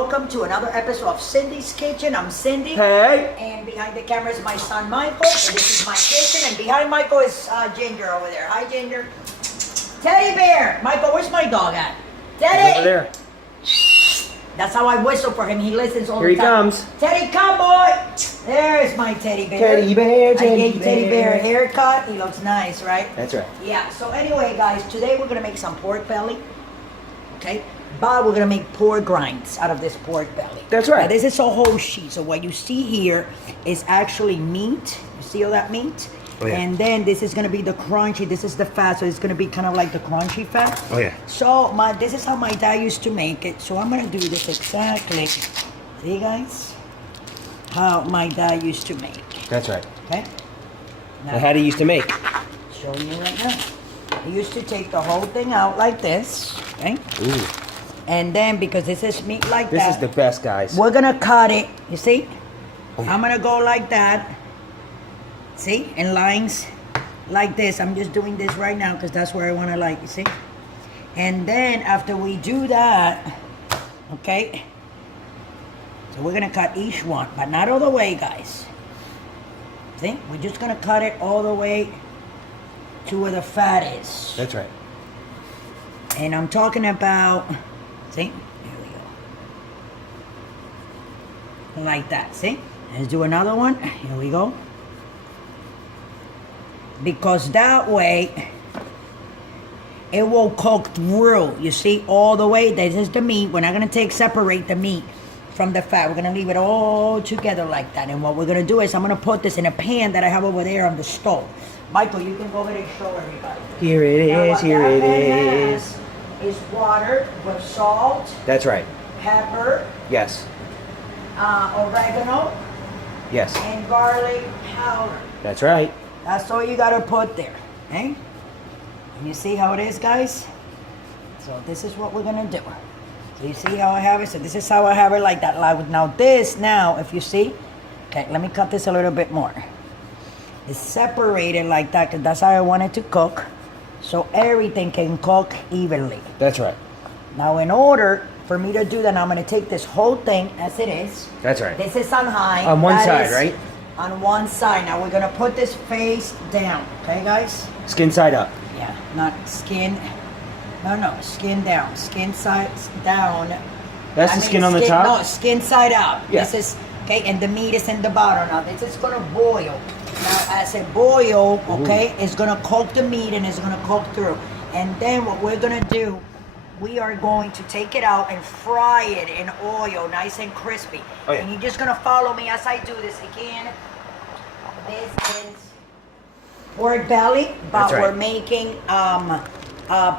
Welcome to another episode of Cindy's Kitchen. I'm Cindy. Hey. And behind the camera is my son Michael. And this is my kitchen. And behind Michael is Ginger over there. Hi, Ginger. Teddy Bear. Michael, where's my dog at? Teddy. Over there. That's how I whistle for him. He listens all Here the time. he comes. Teddy, come boy. There's my teddy bear. Teddy bear, I gave teddy Teddy Bear a bear. haircut. He looks nice, right? That's right. Yeah. So anyway, guys, today we're gonna make some pork belly. Okay. But we're gonna make pork grinds out of this pork belly. That's right. Now, this is a whole sheet. So what you see here is actually meat. You see all that meat? Oh, yeah. And then this is gonna be the crunchy. This is the fat. So it's gonna be kind of like the crunchy fat. Oh yeah. So this is how my dad used to make it. So I'm gonna do this exactly. See, guys? How my dad used to make. That's right. Okay. Now, And how do you used to make? show you right now. He used to take the whole thing out like this. Okay. Ooh. And then because this is meat like This that, is the best, guys. we're gonna cut it. You see? Oh, yeah. I'm gonna go like that. See? In lines like this. I'm just doing this right now because that's where I wanna you see? And then after we do that, okay? So we're gonna cut each one, but not all the way, guys. See? We're just gonna cut it all the way to where the fat is. That's right. And I'm talking about, see? Here we go. Like that, see? Let's do another one. Here we go. Because that way, it will cook through. You see, all the way. This is the meat. We're not going to separate the meat from the fat. We're going to leave it all together like that. And what we're going to do is I'm going to put this in a pan that I have over there on the stove. Michael, you can go over there and show everybody. Here it Now, is. Here it is. Is water with salt, That's right. pepper, Yes. oregano, Yes. and garlic powder. That's right. That's all you gotta put there, okay? And you see how it is, guys? So this is what we're gonna do. So you see how I have it? So this is how I have it like that. Now this, if you see, okay, let me cut this a little bit more. It's separated like that because that's how I want it to cook. So everything can cook evenly. That's right. Now in order for me to do that, I'm gonna take this whole thing as it is. That's right. This is on high. On one That side, is right? On one side. Now we're gonna put this face down. Okay, guys? Skin side up. Yeah, not skin. No, skin down. Skin side down. That's the skin on the top? No, skin side out. Yeah. This is, okay, and the meat is in the bottom. Now this is gonna boil. Now as it boil, okay, it's gonna cook the meat and it's gonna cook through. And then what we're gonna do, we are going to take it out and fry it in oil, nice and crispy. Oh, yeah. And you're just gonna follow me as I do this again. This is pork belly, but That's right. we're making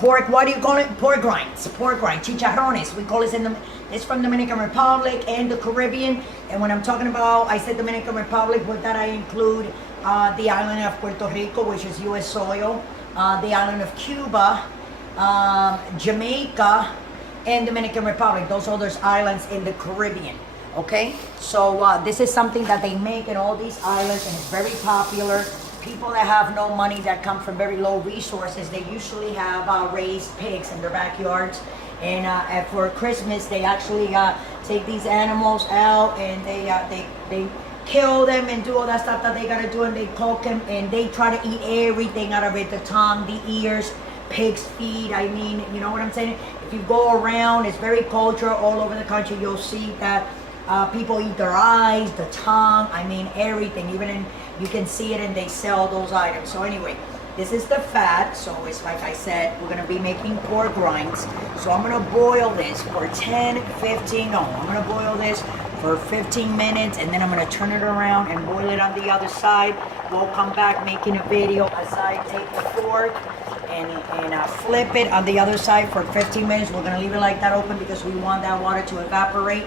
pork. What do you call it? Pork grinds. Pork grinds. Chicharrones. We call it it's from Dominican Republic and the Caribbean. And when I'm talking about, I said Dominican Republic, with that I include the island of Puerto Rico, which is U.S. soil, the island of Cuba, Jamaica, and Dominican Republic. Those are those islands in the Caribbean. Okay, so this is something that they make in all these islands, and it's very popular. People that have no money, that come from very low resources, they usually have raised pigs in their backyards. And for Christmas, they actually take these animals out and they kill them and do all that stuff that they gotta do, and they cook them and they try to eat everything out of it, the tongue, the ears, pig's feet. I mean, you know what I'm saying? If you go around, it's very cultural all over the country. You'll see that people eat their eyes, the tongue, I mean everything. You can see it, and they sell those items. So anyway, this is the fat. So it's like I said, we're gonna be making pork grinds. So I'm gonna boil this for 10, 15, no, I'm gonna boil this for 15 minutes, and then I'm gonna turn it around and boil it on the other side. We'll come back making a video as I take the fork and flip it on the other side for 15 minutes. We're gonna leave it like that open because we want that water to evaporate.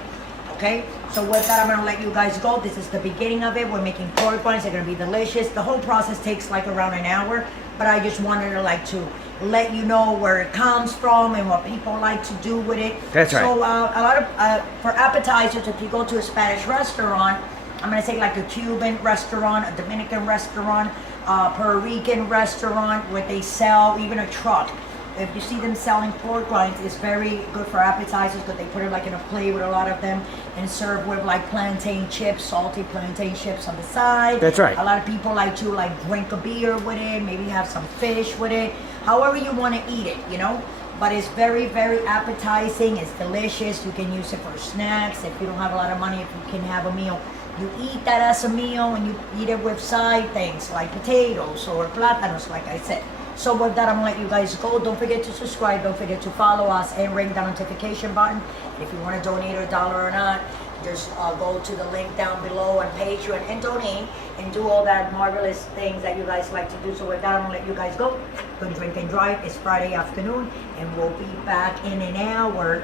Okay, so with that, I'm gonna let you guys go. This is the beginning of it. We're making pork rinds. They're gonna be delicious. The whole process takes like around an hour, but I just wanted to let you know where it comes from and what people like to do with it. That's right. So a lot of for appetizers, if you go to a Spanish restaurant, I'm gonna say like a Cuban restaurant, a Dominican restaurant, Puerto Rican restaurant, where they sell even a truck. if you see them selling pork rinds, it's very good for appetizers because they put it like in a plate with a lot of them and serve with like plantain chips, salty plantain chips on the side. That's right. A lot of people like to like drink a beer with it, maybe have some fish with it, however you want to eat it, you know. But it's very, very appetizing. It's delicious. You can use it for snacks. If you don't have a lot of money, if you can have a meal, you eat that as a meal and you eat it with side things like potatoes or plátanos, like I said. So with that, I'm gonna let you guys go. Don't forget to subscribe. Don't forget to follow us and ring the notification button. And if you want to donate $1 or not, just go to the link down below on Patreon and donate and do all that marvelous things that you guys like to do. So with that, I'm gonna let you guys go. Go drink and drive. It's Friday afternoon, and we'll be back in an hour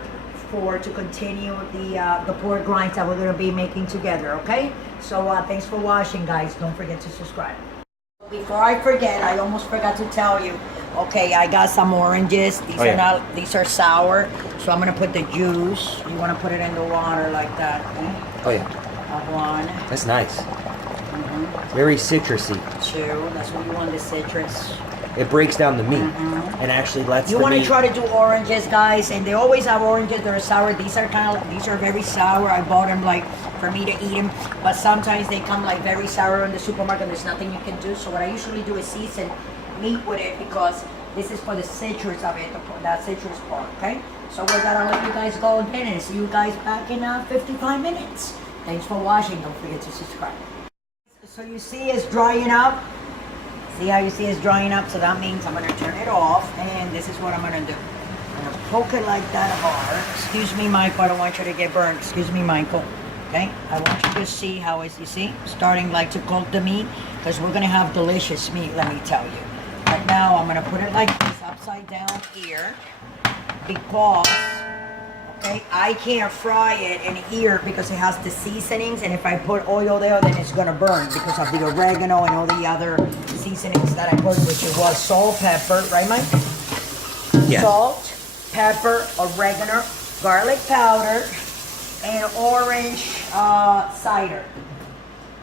to continue the pork rinds that we're gonna be making together. Okay? So thanks for watching, guys. Don't forget to subscribe. Before I forget, I almost forgot to tell you. Okay, I got some oranges. These are sour. So I'm gonna put the juice. You wanna put it in the water like that. Okay? Oh yeah. One. That's nice. Very citrusy. Two. That's what you want, the citrus. It breaks down the meat and actually lets You the want to meat... try to do oranges, guys, and they always have oranges that are sour. These are very sour. I bought them like for me to eat them, but sometimes they come like very sour in the supermarket. There's nothing you can do. So what I usually do is season meat with it because this is for the citrus of it, that citrus part. Okay. So with that, I'll let you guys go again and see you guys back in 55 minutes. Thanks for watching. Don't forget to subscribe. So you see it's drying up. See how you see it's drying up? So that means I'm going to turn it off, and this is what I'm going to do. I'm going to poke it like that hard. Excuse me, Michael, I don't want you to get burned. Excuse me, Michael. Okay? I want you to see how it's, you see, starting like to cook the meat, because we're going to have delicious meat, let me tell you. But now I'm going to put it like this, upside down here, because... Okay, I can't fry it in here because it has the seasonings, and if I put oil there, then it's gonna burn because of the oregano and all the other seasonings that I put, which it was salt, pepper, right, Mike? Yeah. Salt, pepper, oregano, garlic powder, and orange cider.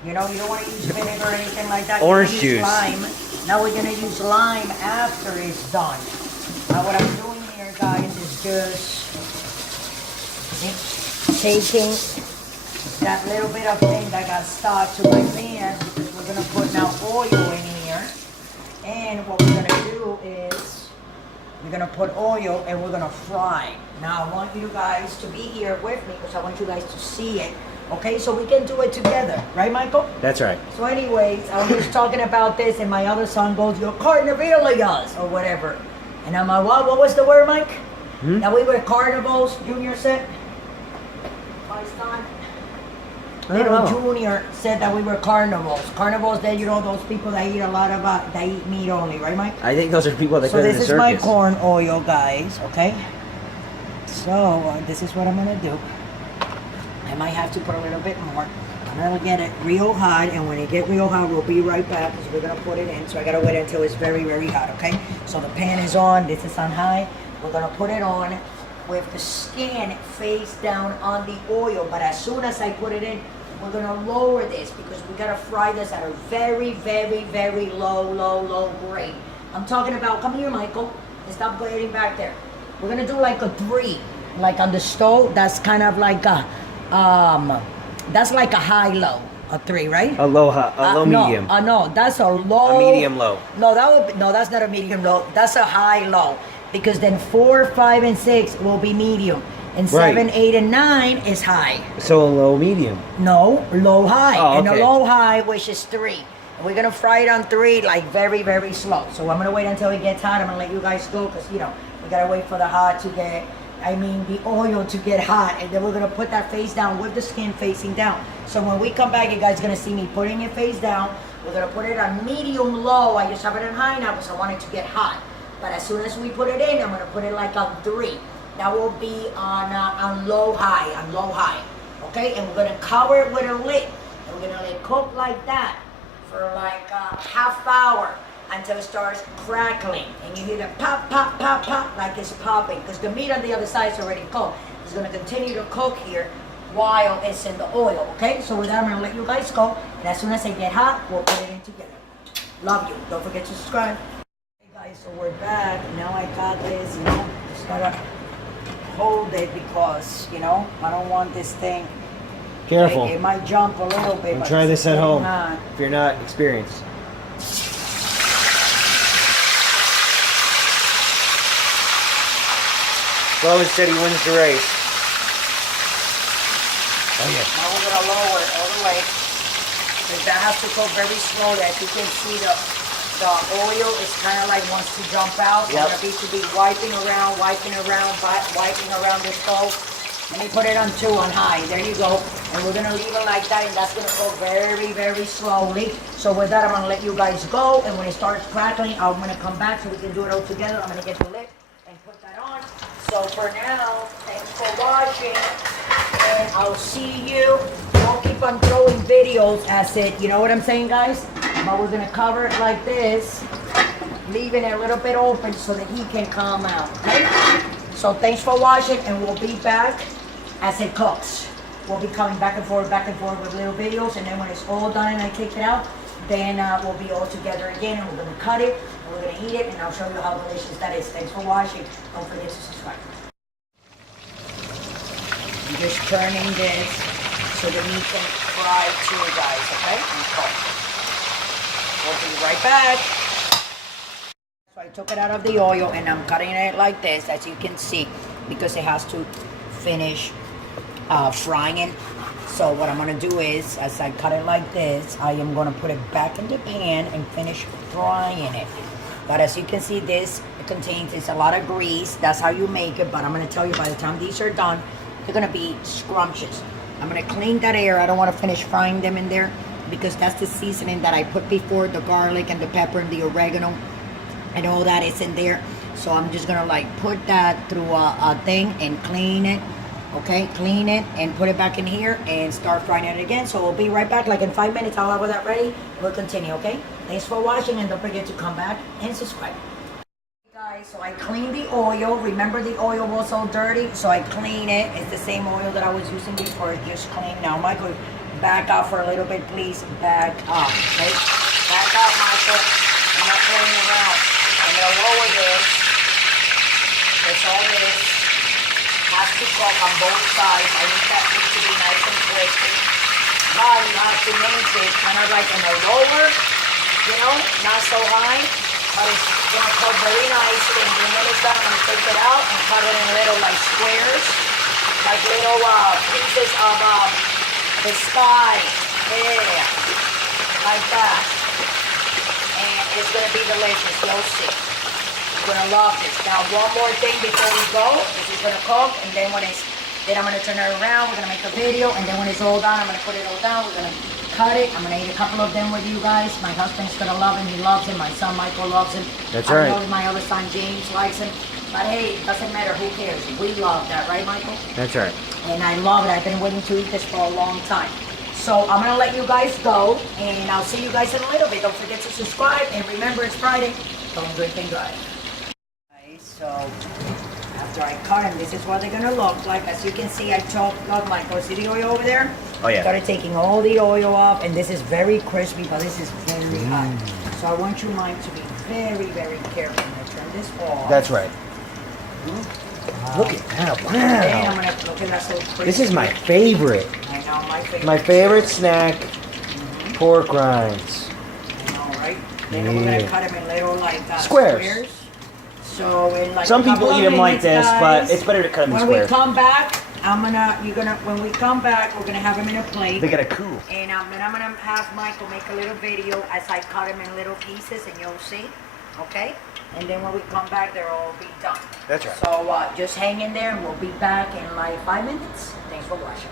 You know, you don't want to use vinegar or anything like that. Orange juice. Lime. Now we're gonna use lime after it's done. Now what I'm doing here, guys, is just taking that little bit of thing that got stuck to my pan, because we're going to put now oil in here. And what we're going to do is we're going to put oil and we're going to fry. Now I want you guys to be here with me because I want you guys to see it. Okay, so we can do it together. Right, Michael? That's right. So anyways, I was just talking about this, and my other son goes, "Your carnivallias," or whatever. And I'm like, what was the word, Mike? That we were carnivals, Junior said. My son, little Junior, said that we were carnivals. Carnivals, that, you know, those people that eat a lot of, that eat meat only, right, Mike? I think those are people that go to the circus. So this is my corn oil, guys, okay? So, this is what I'm going to do. I might have to put a little bit more. I'm going to get it real hot, and when it get real hot, we'll be right back because we're going to put it in. So I got to wait until it's very, very hot, okay? So the pan is on. This is on high. We're going to put it on with the skin face down on the oil, but as soon as I put it in, we're gonna lower this because we gotta fry this at a very, very, very low grade. I'm talking about, come here, Michael, and stop getting back there. We're gonna do like a 3, like on the stove. That's kind of like a, that's like a high-low, a 3, right? A low medium. No, that's a low. A medium low. No, no, that's not a medium low. That's a high-low. Because then 4, 5, and 6 will be medium, and 7, 8, and 9 is high. So a low medium. No, low high, and a okay. low high, which is 3. And we're gonna fry it on 3, like very, very slow. So I'm gonna wait until it gets hot. I'm gonna let you guys go, because you know we gotta wait for the hot to get. The oil to get hot, and then we're gonna put that face down with the skin facing down. So when we come back, you guys gonna see me putting it face down. We're gonna put it on medium low. I just have it on high now because I want it to get hot. But as soon as we put it in, I'm going to put it like on 3. That will be on low high, okay? And we're going to cover it with a lid. And we're going to let it cook like that for like a half hour until it starts crackling. And you hear the pop, pop, pop, pop, like it's popping. Because the meat on the other side is already cooked. It's going to continue to cook here while it's in the oil, okay? So with that, I'm going to let you guys go. And as soon as I get hot, we'll put it in together. Love you. Don't forget to subscribe. Guys, so we're back. Now I got this, you know, just gotta hold it because, you know, I don't want this thing. Careful. It might jump a little bit. And but try this at home not. if you're not experienced. Slow and steady wins the race. Oh yeah. Now we're gonna lower it all the way. Because that has to go very slowly. As you can see, the oil is kind of like wants to jump out. So Yep. I'm going to be wiping around the stove. Let me put it on 2 on high. There you go. And we're going to leave it like that. And that's going to go very, very slowly. So with that, I'm going to let you guys go. And when it starts crackling, I'm going to come back so we can do it all together. I'm going to get the lid and put that on. So for now, thanks for watching. And I'll see you. Don't keep on throwing videos as it, you know what I'm saying, guys? But we're gonna cover it like this, leaving it a little bit open so that he can come out, okay? So thanks for watching, and we'll be back as it cooks. We'll be coming back and forth with little videos, and then when it's all done and I take it out, then we'll be all together again, and we're gonna cut it, and we're gonna eat it, and I'll show you how delicious that is. Thanks for watching. Don't forget to subscribe. I'm just turning this so the meat can fry too, guys, okay? And cook. We'll be right back. So I took it out of the oil and I'm cutting it like this, as you can see, because it has to finish frying. So what I'm gonna do is, as I cut it like this, I am gonna put it back in the pan and finish frying it. But as you can see, this contains a lot of grease. That's how you make it. But I'm gonna tell you, by the time these are done, they're gonna be scrumptious. I'm gonna clean that air. I don't wanna finish frying them in there because that's the seasoning that I put before, the garlic and the pepper and the oregano and all that is in there. So I'm just gonna like put that through a thing and clean it, okay? Clean it and put it back in here and start frying it again. So we'll be right back, like in 5 minutes. I'll have that ready. We'll continue, okay? Thanks for watching, and don't forget to come back and subscribe. Guys, so I cleaned the oil. Remember, the oil was so dirty, so I clean it. It's the same oil that I was using before. It's just clean. Now, Michael, back up for a little bit, please. Back up, okay? Back up, Michael. I'm not playing around. I'm gonna lower this. That's all this. Has to cook on both sides. I need that meat to be nice and crispy. But you have to make it kind of like in a lower, you know, not so high. But it's gonna cook very nicely. And then when it's done, I'm gonna take it out and cut it in little like squares, like little pieces of the sky. Yeah, like that. And it's gonna be delicious. You'll see. You're gonna love this. Now, one more thing before we go. This is gonna cook, and then when it's, then I'm gonna turn it around. We're gonna make a video, and then when it's all done, I'm gonna put it all down. We're gonna cut it. I'm gonna eat a couple of them with you guys. My husband's gonna love him. He loves him. My son Michael loves him. That's right. I know my other son James likes him. But hey, it doesn't matter. Who cares? We love that, right, Michael? That's right. And I love it. I've been waiting to eat this for a long time. So I'm gonna let you guys go, and I'll see you guys in a little bit. Don't forget to subscribe, and remember, it's Friday. Don't drink and drive. So after I cut them, this is what they're gonna look like. As you can see, I chopped up my see oil over there. Oh yeah. Started taking all the oil off, and this is very crispy, but this is very hot. So I want your mind to be very, very careful. I'm gonna turn this off. That's right. Look at that! And I'm Wow. gonna look at that so crispy. This is my favorite. I know, my favorite. My favorite snack. Pork rinds. I know, right? Then we're gonna cut them in little like Squares. So in like Some a couple people eat of them like minutes, this, guys, but it's better to cut them in when we squares. come back, when we come back, we're gonna have them in a plate. They gotta cool. And then I'm gonna have Michael make a little video as I cut them in little pieces, and you'll see, okay? And then when we come back, they'll all be done. That's right. So just hang in there, and we'll be back in like 5 minutes. Thanks for watching.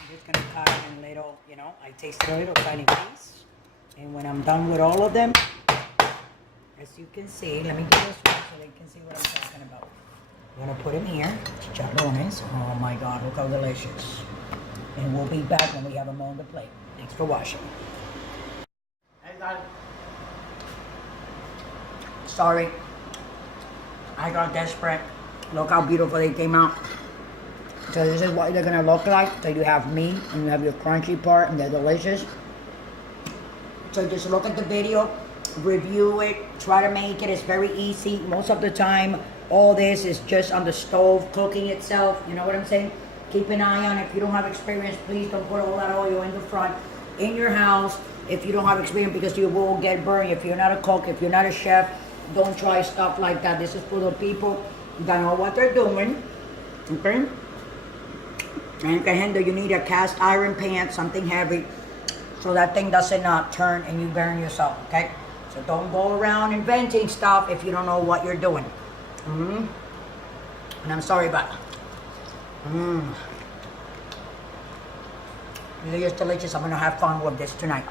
I'm just gonna cut them in little, you know, I taste a little tiny piece. And when I'm done with all of them, as you can see, let me do this one so they can see what I'm talking about. I'm gonna put them here, chicharrones. Oh my God, look how delicious. And we'll be back when we have them on the plate. Thanks for watching. Sorry, I got desperate. Look how beautiful they came out. So this is what they're gonna look like. So you have meat and you have your crunchy part, and they're delicious. So just look at the video review it, try to make it. It's very easy. Most of the time, all this is just on the stove cooking itself. You know what I'm saying? Keep an eye on it. If you don't have experience, please don't put all that oil in the front in your house. If you don't have experience, because you will get burned. If you're not a cook, if you're not a chef, don't try stuff like that. This is for the people that know what they're doing. Okay? And cajendo, you need a cast iron pan, something heavy, so that thing doesn't turn and you burn yourself. Okay? So don't go around inventing stuff if you don't know what you're doing. And I'm sorry, but it is delicious. I'm gonna have fun with this tonight.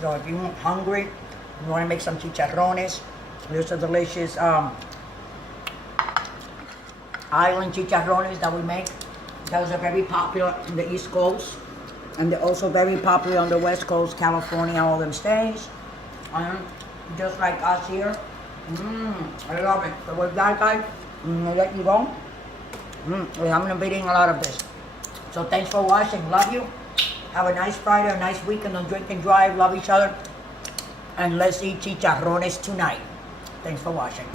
So if you're hungry, you want to make some chicharrones. There's a delicious island chicharrones that we make. Those are very popular in the East Coast, and they're also very popular on the West Coast, California, all them states. Just like us here. I love it. So with that, guys, I'll let you go. I'm gonna be eating a lot of this. So thanks for watching. Love you. Have a nice Friday, a nice weekend. Don't drink and drive. Love each other. And let's eat chicharrones tonight. Thanks for watching.